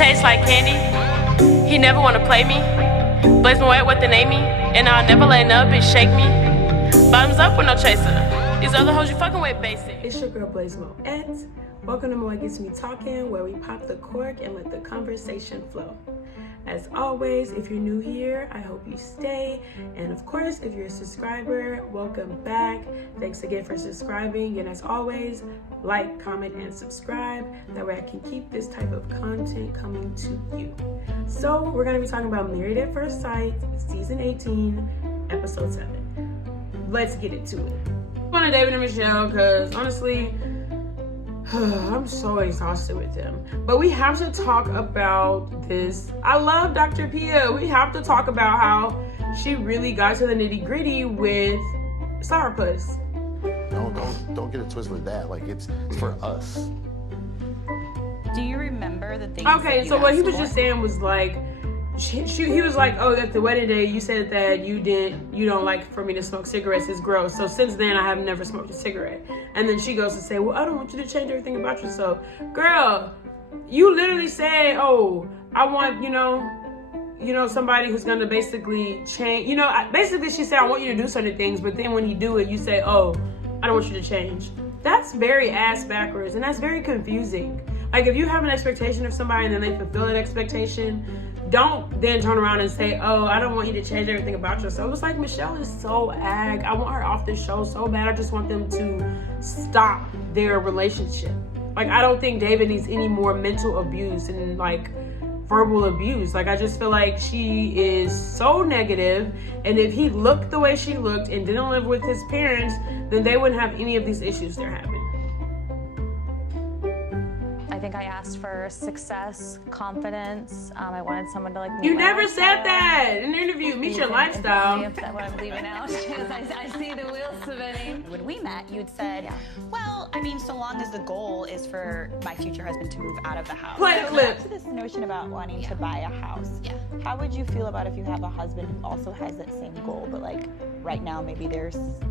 tastes like candy. He never wanna play me. Blaise Moet what they name me. And I'll never let no bitch shake me. Bottoms up with no chaser. These other hoes you fucking with basic. It's your girl Blaise Moet. Welcome to Moet Gets Me Talking, where we pop the cork and let the conversation flow. As always, if you're new here, I hope you stay. And of course, if you're a subscriber, welcome back. Thanks again for subscribing. And as always, like, comment, and subscribe. That way I can keep this type of content coming to you. So we're going to be talking about Married at First Sight, Season 18, Episode 7. Let's get into it. I want to David and Michelle because honestly, I'm so exhausted with them. But we have to talk about this. I love Dr. Pia. We have to talk about how she really got to the nitty gritty with Sourpuss. Don't get it twisted with that. Like it's for us. Do you remember the things? Okay, so what he was just saying was like, he was like, oh, at the wedding day, you said that you don't like for me to smoke cigarettes. It's gross. So since then, I have never smoked a cigarette. And then she goes to say, well, I don't want you to change everything about yourself. Girl, you literally said, oh, I want, somebody who's going to basically change. Basically she said, I want you to do certain things. But then when you do it, you say, oh, I don't want you to change. That's very ass backwards. And that's very confusing. Like if you have an expectation of somebody and then they fulfill that expectation, don't then turn around and say, oh, I don't want you to change everything about yourself. It's like Michelle is so ag. I want her off this show so bad. I just want them to stop their relationship. Like, I don't think David needs any more mental abuse and like verbal abuse. Like, I just feel like she is so negative. And if he looked the way she looked and didn't live with his parents, then they wouldn't have any of these issues they're having. I think I asked for success, confidence. I wanted someone to like meet You my never lifestyle. said that in the interview. Meet your lifestyle. If that's what I'm leaving out, because I see the wheels spinning. When we met, you'd said, well, I mean, so long as the goal is for my future husband to move out of the house. Play the clip. To this notion about wanting to buy a house. Yeah. How would you feel about if you have a husband who also has that same goal, but like right now maybe they're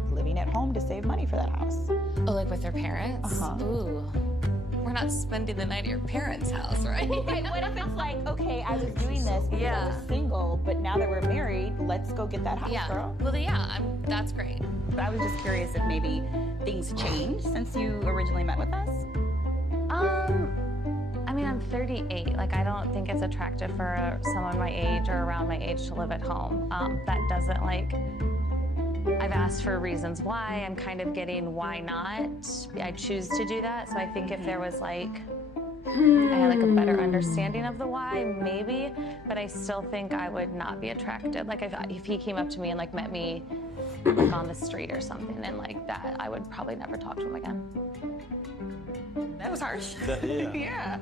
living at home to save money for that house? Oh, like with their parents? Uh-huh. Ooh. We're not spending the night at your parents' house, right? Right, what if it's like, okay, I was doing this because I was single, but now that we're married, let's go get that house, girl? Well, yeah, that's great. But I was just curious if maybe things changed since you originally met with us? I mean, I'm 38. Like, I don't think it's attractive for someone my age or around my age to live at home. That doesn't like, I've asked for reasons why. I'm kind of getting why not. I choose to do that. So I think if there was like, I had like a better understanding of the why, maybe, but I still think I would not be attracted. Like if he came up to me and like met me like on the street or something and like that, I would probably never talk to him again. That was harsh. Yeah.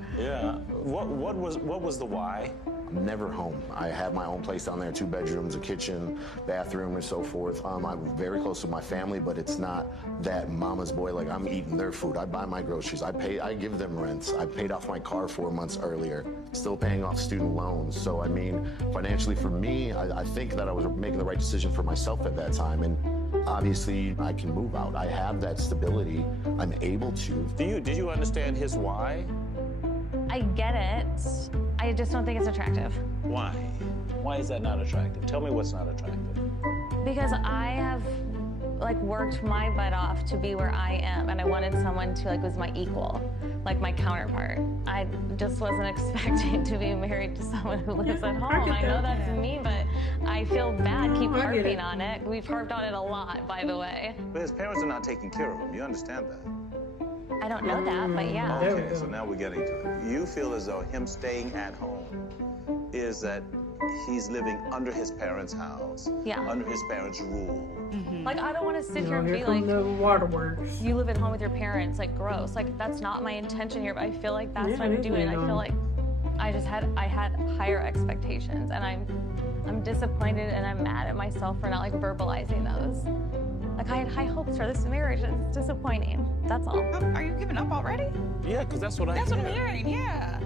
What was the why? I'm never home. I have my own place down there, 2 bedrooms, a kitchen, bathroom, and so forth. I'm very close to my family, but it's not that mama's boy. Like I'm eating their food. I buy my groceries. I give them rents. I paid off my car 4 months earlier. Still paying off student loans. So I mean, financially for me, I think that I was making the right decision for myself at that time. And obviously, I can move out. I have that stability. I'm able to. Did you understand his why? I get it. I just don't think it's attractive. Why? Why is that not attractive? Tell me what's not attractive. Because I have like worked my butt off to be where I am, and I wanted someone to like was my equal, like my counterpart. I just wasn't expecting to be married to someone who lives at home. I know that's me, but I feel bad keep harping on it. We've harped on it a lot, by the way. But his parents are not taking care of him. You understand that? I don't know that, but yeah. Okay, so now we're getting to it. You feel as though him staying at home is that he's living under his parents' house, under his parents' rule. Mm-hmm. Like, I don't want to sit here and be Here like, the waterworks. you live at home with your parents, like, gross. Like, that's not my intention here, but I feel like that's what I'm doing. I feel like I had higher expectations, and I'm disappointed and I'm mad at myself for not, like, verbalizing those. Like, I had high hopes for this marriage, and it's disappointing. That's all. Are you giving up already? Yeah, because that's what That's what I'm hearing, yeah.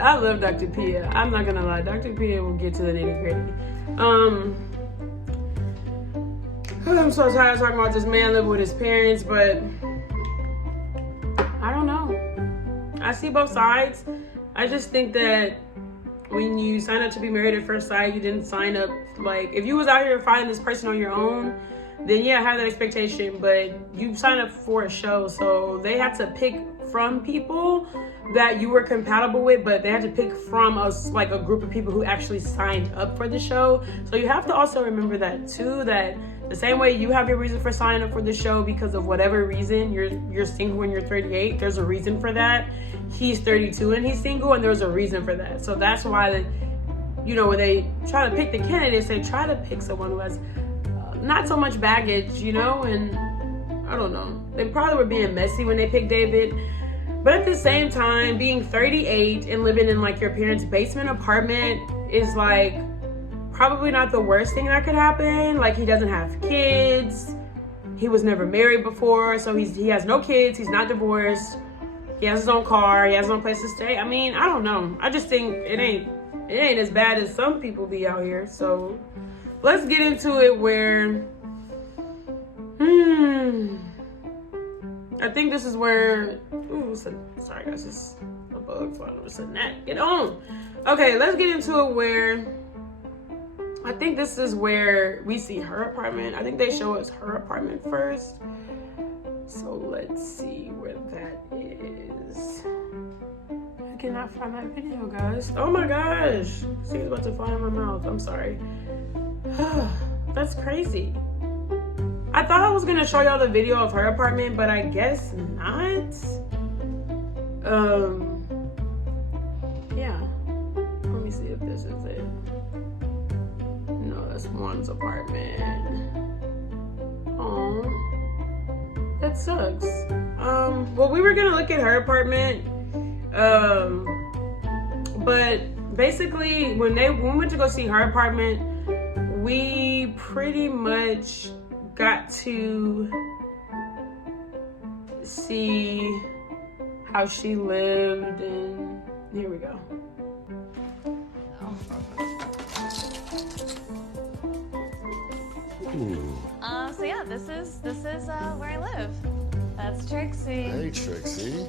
I love Dr. Pia. I'm not gonna lie. Dr. Pia will get to the nitty gritty. I'm so tired of talking about this man living with his parents, but I don't know. I I see both sides. I just think that when you sign up to be married at first sight, you didn't sign up, like, if you was out here finding this person on your own, then yeah, have that expectation, but you signed up for a show, so they had to pick from people that you were compatible with, but they had to pick from us, like a group of people who actually signed up for the show. So you have to also remember that too, that the same way you have your reason for signing up for the show because of whatever reason, you're single when you're 38, there's a reason for that. He's 32 and he's single, and there's a reason for that. So that's why, you know, when they try to pick the candidates, they try to pick someone who has not so much baggage, you know, and I don't know. They probably were being messy when they picked David. But at the same time, being 38 and living in like your parents' basement apartment is like probably not the worst thing that could happen. Like, he doesn't have kids. He was never married before, so he has no kids. He's not divorced. He has his own car. He has his own place to stay. I mean, I don't know. I just think it ain't as bad as some people be out here. So let's get into it where, I think this is where, sorry guys, it's a bug flying over the net. Get on. Okay, let's get into it where, I think this is where we see her apartment. I think they show us her apartment first. So let's see where that is. I cannot find that video, guys. Oh my gosh. See, it's about to fly in my mouth. I'm sorry. That's crazy. I thought I was gonna show y'all the video of her apartment, but I guess not. Yeah. Let me see if this is it. No, that's Juan's apartment. Oh, that sucks. Well, we were gonna look at her apartment, but basically when we went to go see her apartment, we pretty much got to see how she lived, and here we go. So yeah, this is where I live. That's Trixie. Hey, Trixie.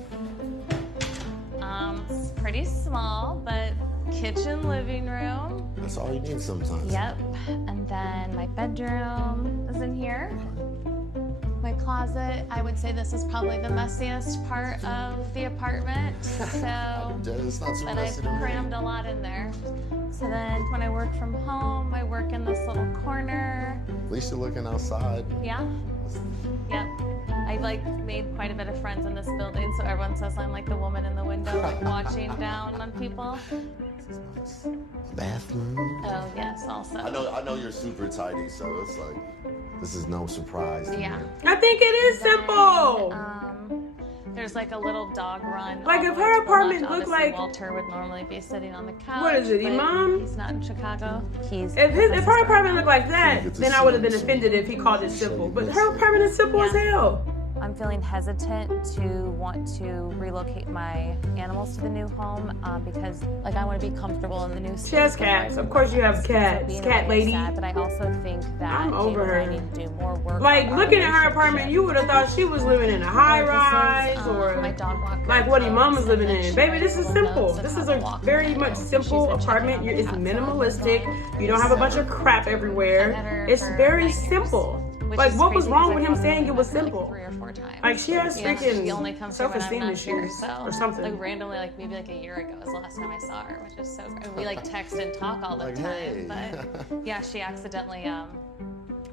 It's pretty small, but kitchen, living room. That's all you need sometimes. Yep. And then my bedroom is in here. My closet, I would say this is probably the messiest part of the apartment. So it's not too but messy I've to me. crammed a lot in there. So then when I work from home, I work in this little corner. At least you're looking outside. Yeah. Yep. I like made quite a bit of friends in this building, so everyone says I'm like the woman in the window, like watching down on people. Bathroom. Oh yes, also. I know you're super tidy, so it's like this is no surprise. Yeah. I think it is simple. There's like a little dog run. Like if her apartment looked like Walter would normally be sitting on the couch. What is it, but Imam? He's not in Chicago. If her apartment looked like that, then I would have been offended if he called it simple. But her apartment is simple as hell. I'm feeling hesitant to want to relocate my animals to the new home because, like, I want to be comfortable in the new space. She has cats. Of course you have cats. Cat lady. Sad, but I also think that I'm over her. I need to do more work. Like, looking at her apartment, you would have thought she was living in a high-rise or my dog walker like what your mama's living in. Baby, this is simple. This is a very much simple apartment. It's minimalistic. You don't have a bunch of crap everywhere. It's very simple. Like, what was wrong with him saying it was simple? Like 3 or 4 times. Like, she has freaking she only comes self-esteem issues or something. Like, randomly, like maybe like a year ago was the last time I saw her, which is so great. We like text and talk all the time, hey. but yeah, she accidentally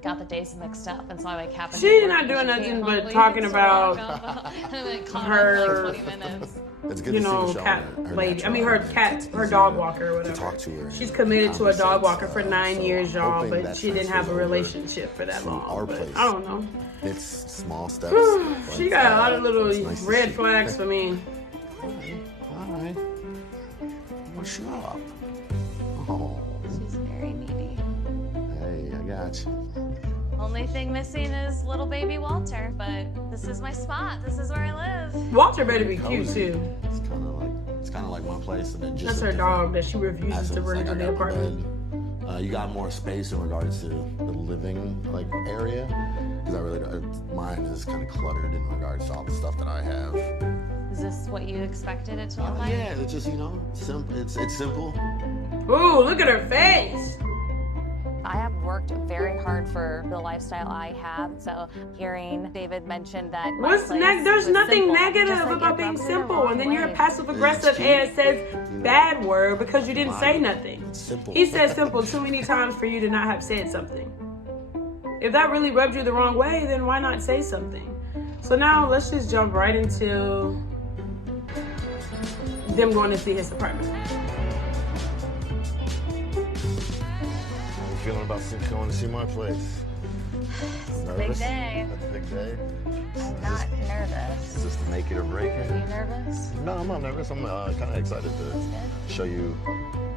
got the days mixed up, and so I like happened. She's not doing nothing but talking about her. Like 20 minutes. It's good You to see know, Michelle cat in her lady. I natural mean, her element. cat, It's her easy dog to- walker or whatever. To talk to her. She's committed to a dog walker for 9 years, y'all, hoping but that she didn't have a transfers over relationship for that to long. our But place. I don't know. It's small steps. She got a lot of little It's nice to red see. flags for me. Hi. What's up? Oh, She's very needy. hey, I got you. Only thing missing is little baby Walter, but this is my spot. This is where I live. Walter better be cute Cozy. too. It's kind of like one place, and then just That's a her different dog that she refuses to aspect. bring Like, to I the got my apartment. bed. You got more space in regards to the living like area, because mine is kind of cluttered in regards to all the stuff that I have. Is this what you expected it to look like? Yeah, it's just, simple. It's simple. Ooh, look at her face. I have worked very hard for the lifestyle I have. So hearing David mention that There's nothing simple, negative like about being simple, and then you're passive aggressive and says bad word because you didn't say nothing. Simple. He said simple too many times for you to not have said something. If that really rubbed you the wrong way, then why not say something? So now let's just jump right into them going to see his apartment. How you feeling about going to see my place? It's a big day. That's a big day. I'm not nervous. Is this to make it or break it? Are you nervous? No, I'm not nervous. I'm kind of excited to show you,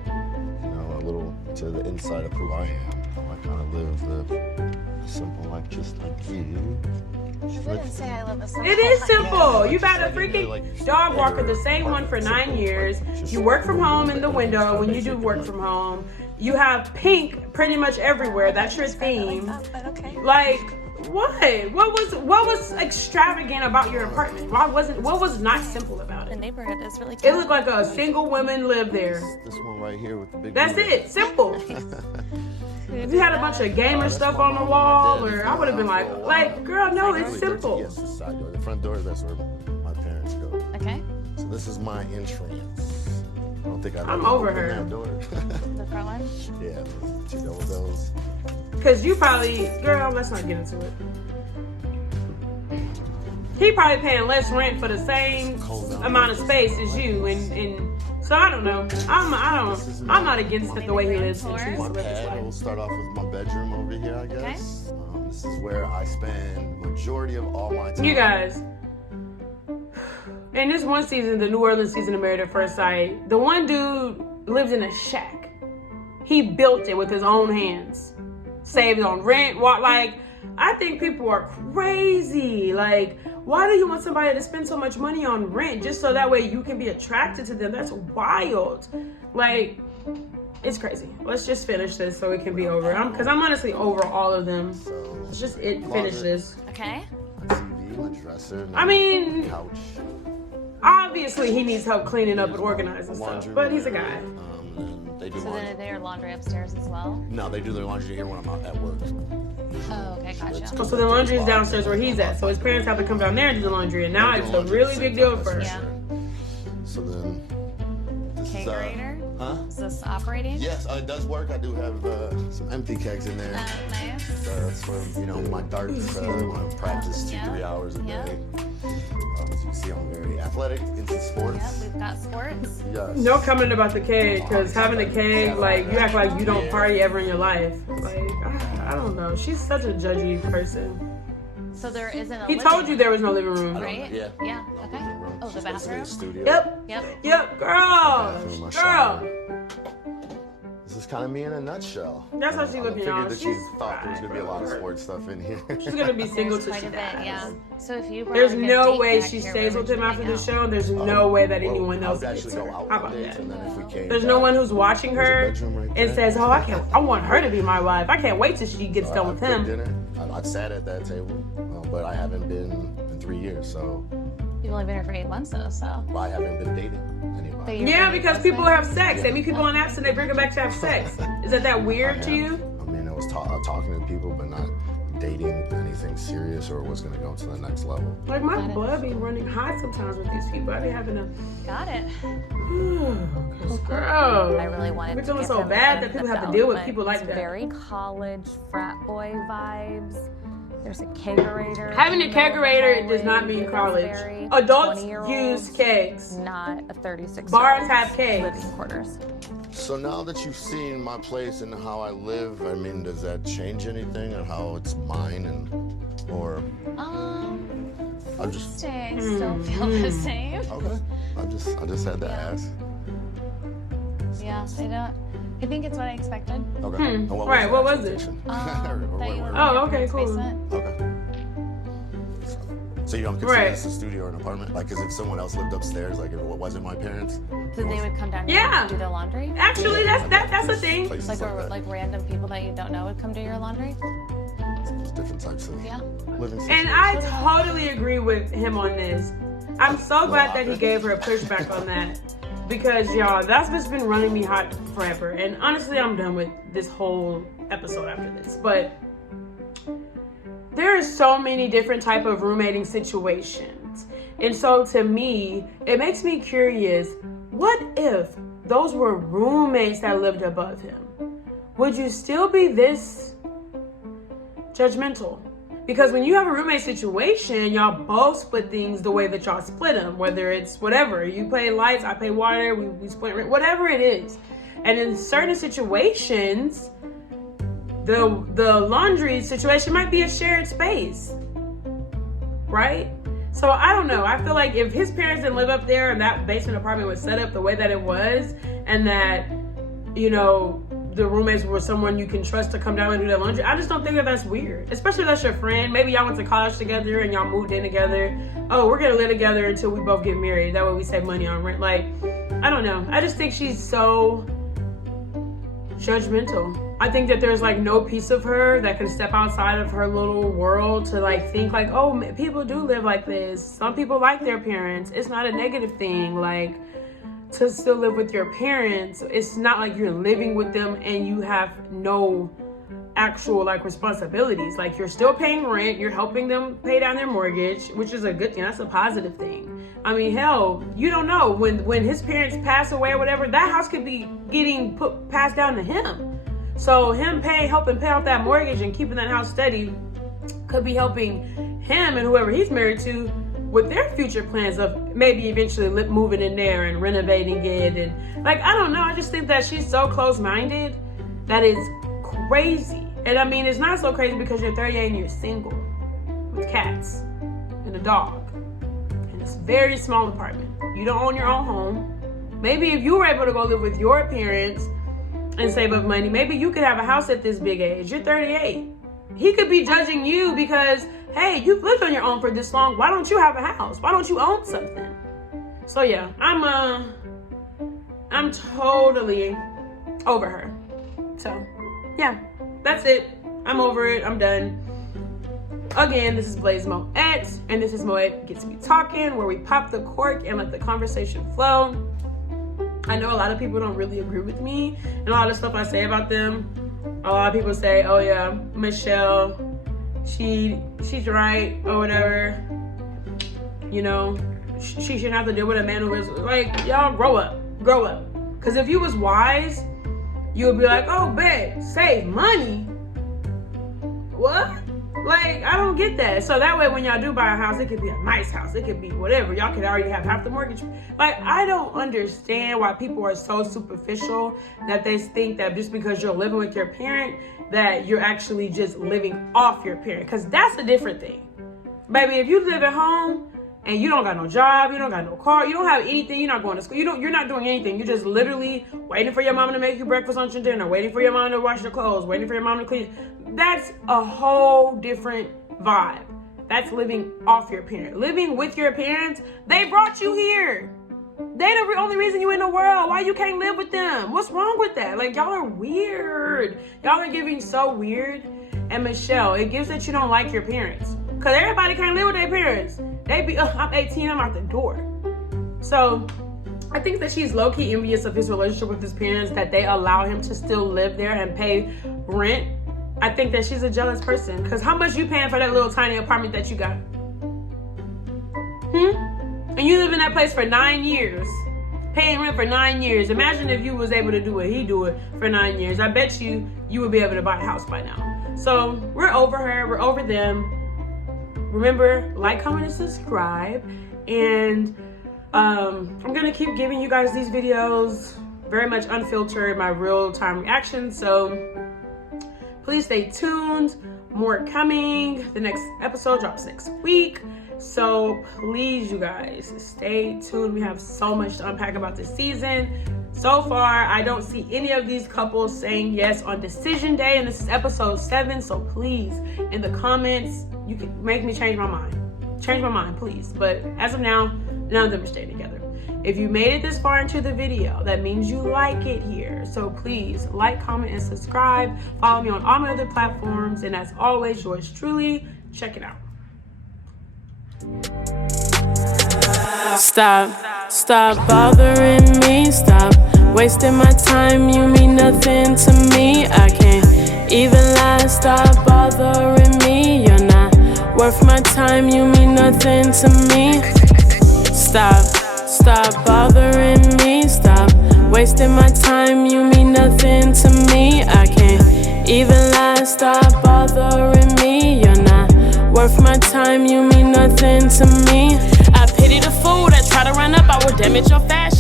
a little to the inside of who I am. How I kind of live the simple life just like you. You didn't say I live a simple It is life. simple. You've had a freaking dog walker, the same one for 9 years. You work from home in the window when you do work from home. You have pink pretty much everywhere. That's your theme. Like, what? What was extravagant about your apartment? What was not simple about The it? neighborhood is really cute. It looked like a single woman lived there. This one right here with the big. That's window. it. Simple. If you had a bunch of gamer stuff on the wall, or I would have been like, girl, no, it's simple. Yes, the side door. The front door, that's where my parents go. Okay. So this is my entrance. I don't think I've I'm ever over opened her. that door. The front one? Yeah, two double those. Cause you probably, girl, let's not get into it. He probably paying less rent for the same amount of space as you, and so I don't know. I'm not against it the way he lives and chooses My to live his pad, we'll life. start off with my bedroom over here, I guess. This is where I spend majority of all my time. You guys, in this one season, the New Orleans season of Married at First Sight, the one dude lives in a shack. He built it with his own hands, saved on rent. I think people are crazy. Like, why do you want somebody to spend so much money on rent just so that way you can be attracted to them? That's wild. Like, it's crazy. Let's just finish this so it can be over. Because I'm honestly over all of them. Let's just finish this. Okay. My TV, my dresser, I mean, couch. Obviously he needs help cleaning up and organizing stuff, but he's a guy. And they do So laundry. then they are laundry upstairs as well? No, they do their laundry here when I'm out at work. Oh, okay, gotcha. Oh, so the laundry is downstairs where he's at. So his parents have to come down there and do the laundry, and now it's a really big deal for her. Yeah. So then, this is Kegerator? huh? Is this operating? Yes, it does work. I do have some empty kegs in there. Nice. That's for my darts when I practice 2-3 hours a day. As you can see, I'm very athletic, into sports. Yeah, we've got sports. Yes. No comment about the keg, because having a keg, like, you act like you don't party ever in your life. Like, I don't know. She's such a judgy person. So there isn't a He living told you there was no living room. right? Yeah. Yeah, okay. Oh, the bathroom? Studio. Yep, girl. This is kind of me in a nutshell. That's how she looking, I y'all. figured that She's she thought there was going to be a lot of sports stuff in here. She's gonna be single There's till quite she a bit, dies. yeah. So if you were There's like a no date way back she here, stays where with would him you after hang the out? show, and there's no way that anyone I else would gets actually her. go out How on about dates, that? and then if we came There's no back, one who's watching there's a her bedroom right and there. says, "Oh, I want her to be my wife. I can't wait till she gets done with I've cooked him." dinner. I've sat at that table, but I haven't been in 3 years, so You've only been here for 8 months though, so. I haven't been dating anybody. You're Yeah, really because close people with? have sex. They meet people on apps and they bring them back to have sex. Is that weird to you? I mean, I was talking to people, but not dating anything serious or was going to go to the next level. Like, my blood be running hot sometimes with these people. I be having to. Got it. Girl, I really wanted we're to feeling give so him bad the that people have to belt, deal with but people like it's that. Very college frat boy vibes. There's a kegerator. Having a in the middle of the kegerator does not hallway. mean It's college. very Adults 20-year-olds, use kegs. Not a 36. Bars have kegs. Living quarters. So now that you've seen my place and how I live, I mean, does that change anything on how it's mine or? I'm just. I still feel the same. Okay. I just had to ask. Yeah, I don't. I think it's what I expected. Okay. And what Right, what was it? expectation? That you live in Oh, your okay, parents' cool. basement. Okay. So you don't consider Right. this a studio or an apartment? Like, 'cause if someone else lived upstairs, like if it wasn't my parents, Then they would come down here Yeah. and do their laundry. Actually, that's a thing. places Like, like, that. like random people that you don't know would come do your laundry. There's different types of Yeah. living And situations. I totally agree with him on this. I'm so glad that he gave her a pushback on that, because y'all, that's what's been running me hot forever. And honestly, I'm done with this whole episode after this. But there are so many different type of roommating situations. And so to me, it makes me curious, what if those were roommates that lived above him? Would you still be this judgmental? Because when you have a roommate situation, y'all both split things the way that y'all split them, whether it's whatever. You pay lights, I pay water, we split rent, whatever it is. And in certain situations, the laundry situation might be a shared space, right? So I don't know. I feel like if his parents didn't live up there and that basement apartment was set up the way that it was, and that, you know, the roommates were someone you can trust to come down and do that laundry, I just don't think that that's weird. Especially if that's your friend. Maybe y'all went to college together and y'all moved in together. Oh, we're gonna live together until we both get married. That way we save money on rent. Like, I don't know. I just think she's so judgmental. I think that there's like no piece of her that can step outside of her little world to like think like, oh, people do live like this. Some people like their parents. It's not a negative thing. Like, to still live with your parents, it's not like you're living with them and you have no actual like responsibilities. Like, you're still paying rent, you're helping them pay down their mortgage, which is a good thing. That's a positive thing. I mean, hell, you don't know when his parents pass away or whatever, that house could be getting passed down to him. So him helping pay off that mortgage and keeping that house steady could be helping him and whoever he's married to with their future plans of maybe eventually moving in there and renovating it. And like, I don't know, I just think that she's so close-minded that is crazy. And I mean, it's not so crazy because you're 38 and you're single with cats and a dog in this very small apartment. You don't own your own home. Maybe if you were able to go live with your parents and save up money, maybe you could have a house at this big age. You're 38. He could be judging you because, hey, you've lived on your own for this long. Why don't you have a house? Why don't you own something? So yeah, I'm totally over her. So yeah, that's it. I'm over it. I'm done. Again, this is Blaise Moet, and this is Moet Gets Me Talking, where we pop the cork and let the conversation flow. I know a lot of people don't really agree with me and a lot of stuff I say about them. A lot of people say, oh yeah, Michelle, she's right or whatever. You know, she shouldn't have to deal with a man who is like, y'all grow up. Because if you was wise, you would be like, oh, babe, save money. What? Like, I don't get that. So that way, when y'all do buy a house, it could be a nice house. It could be whatever. Y'all could already have half the mortgage. Like, I don't understand why people are so superficial that they think that just because you're living with your parent, that you're actually just living off your parent. Because that's a different thing. Baby, if you live at home and you don't got no job, you don't got no car, you don't have anything, you're not going to school, you're not doing anything. You're just literally waiting for your mom to make you breakfast, lunch, and dinner, waiting for your mom to wash your clothes, waiting for your mom to clean. That's a whole different vibe. That's living off your parent. Living with your parents, they brought you here. They the only reason you in the world. Why you can't live with them? What's wrong with that? Like, y'all are weird. Y'all are giving so weird. And Michelle, it gives that you don't like your parents. Because everybody can't live with their parents. They be, I'm 18, I'm out the door. So I think that she's low-key envious of his relationship with his parents, that they allow him to still live there and pay rent. I think that she's a jealous person. Because how much you paying for that little tiny apartment that you got? And you live in that place for 9 years. Paying rent for 9 years. Imagine if you was able to do what he do it for 9 years. I bet you would be able to buy a house by now. So we're over her. We're over them. Remember, like, comment, and subscribe. And I'm going to keep giving you guys these videos very much unfiltered, my real-time reactions. So please stay tuned. More coming. The next episode drops next week. So please, you guys, stay tuned. We have so much to unpack about this season. So far, I don't see any of these couples saying yes on decision day, and this is episode 7. So please, in the comments, you can make me change my mind. Change my mind, please. But as of now, none of them are staying together. If you made it this far into the video, that means you like it here. So please, like, comment, and subscribe. Follow me on all my other platforms. And as always, yours truly, check it out. Stop bothering me. Stop wasting my time. You mean nothing to me. I can't even lie. Stop bothering me. You're not worth my time. You mean nothing to me. Stop bothering me. Stop wasting my time. You mean nothing to me. I can't even lie. Stop bothering me. You're not worth my time. You mean nothing to me. I pity the fool that try to run up. I will damage your fashion.